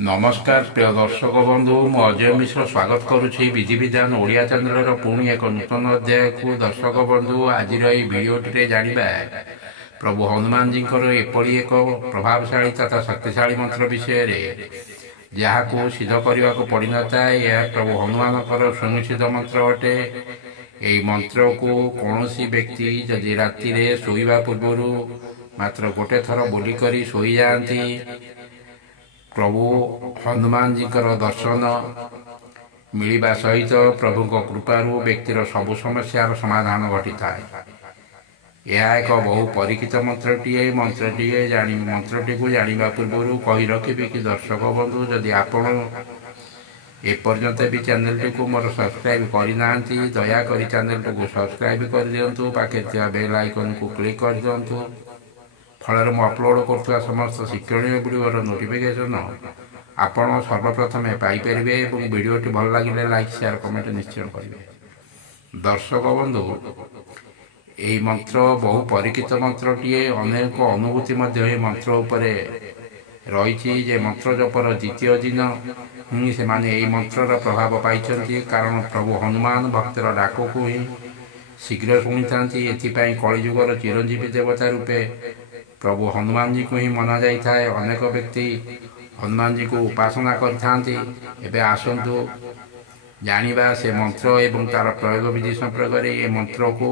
नमस्कार प्रिय दर्शक बंधु मु अजय मिश्र स्वागत करुच्ची विधि विधान ओडिया चैनल पुणी एक नूतन अध्याय को दर्शक बंधु आज भिडियोटी जाना प्रभु हनुमान जी एपरी एक प्रभावशाली तथा शक्तिशाली मंत्र विषय जहाँ को सिद्ध करने को पड़ न था। यह प्रभु हनुमान सुनिश्चित मंत्र अटे। यही मंत्र को कौन व्यक्ति जदि राति शोवा पूर्व मात्र गोटे थर बोलिक शोई जाती प्रभु हनुमान जी दर्शन मिलवा सहित प्रभु कृपारू व्यक्तिर सबु समस्यार समाधान घटी था। यह एक बहु परीक्षित मंत्रटीए मंत्रटी को जाना पूर्व कही रखी कि दर्शक बंधु जदि आपण एपर्यंत भी चैनल टी मोर सब्सक्राइब करना दयाकोरी चैनल टी सब्सक्राइब कर दिंतु पाखे बेल आइकन को क्लिक कर दिंतु फल मु अपलोड कर समस्त शिक्षणीय वीडियोर नोटिफिकेशन आपण सर्वप्रथम पाइपर। वीडियोटी भल लगे लाइक शेयर कमेंट निश्चय करेंगे। दर्शक बंधु यही मंत्र बहु परीक्षित मंत्रटीए अनेक अनुभूति मंत्र उपर रही। जे मंत्र जपर द्वितीय दिन ही से यही मंत्रर प्रभाव पाई कारण प्रभु हनुमान भक्तर डाक को ही शीघ्र शुणी था। एपाई कलिजुगर चिरंजीवी देवता रूपे प्रभु हनुमान जी को ही मना जाए। अनेक व्यक्ति हनुमान जी को उपासना करते। आसतु जानिबा से मंत्र एवं तार प्रयोग विधि संपर्क ये मंत्र को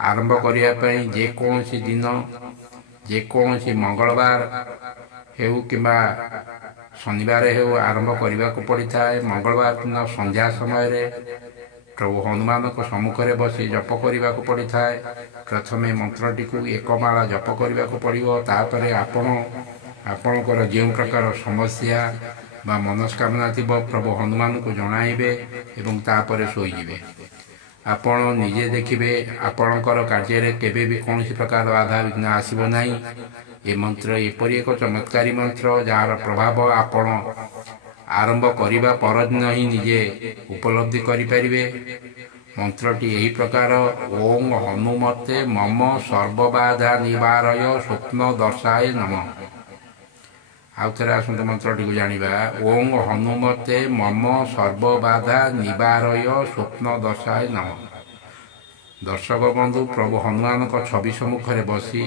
आरंभ करने जेकोसी दिन जेकोसी मंगलवार हेउ किंबा शनिवार हेउ आरंभ करने को पड़ता है। मंगलवार दिन संध्या समय प्रभु हनुमान को सम्मुखें बसी जप करने को पड़ता है। प्रथम मंत्रटी को एक माला जप करने को पड़ो। तापर आपणकर जो प्रकार समस्या बा मनस्कामना थी प्रभु हनुमान को जणाइबे एवं तापर शोइबे। आपण निजे देखिबे आपणकर कार्य केबे भी कौन प्रकार बाधा विघ्न आसब नहीं। ये मंत्र एपरी एक चमत्कारी मंत्र जार प्रभाव आपण आरंभ करने परदिन ही निजे उपलब्धि करें। मंत्रटी यही प्रकार ओं हनुमते मम सर्वबाधा निवारय स्वप्न दर्शाय नमः। आउ थे आसत मंत्रटी को जाना ओं हनुमते मम सर्वबाधा निवारय स्वप्न दर्शाय नमः। दर्शक बंधु प्रभु हनुमान छवि सम्मुखें बसी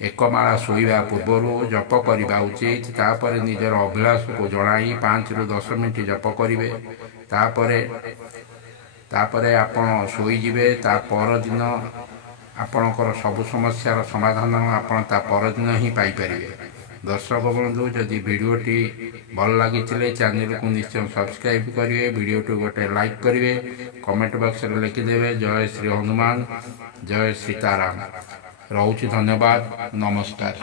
एक माला शोवा पूर्व जप करवा उचित। तापर निजर अभिलाष को जनाई 5 ରୁ 10 मिनट जप करेंगे। तापर आपण शोईजे। ता परदिन आपणकर सबु समस्यार समाधान आपण ता परदिन ही पाइपर। दर्शक बंधु जदि वीडियोटी भल लगी चैनल को निश्चय सब्सक्राइब करेंगे। वीडियोटी गोटे लाइक करेंगे। कमेंट बॉक्स में लिखिदेवे जय श्री हनुमान जय सीताराम। रहुछि धन्यवाद नमस्कार।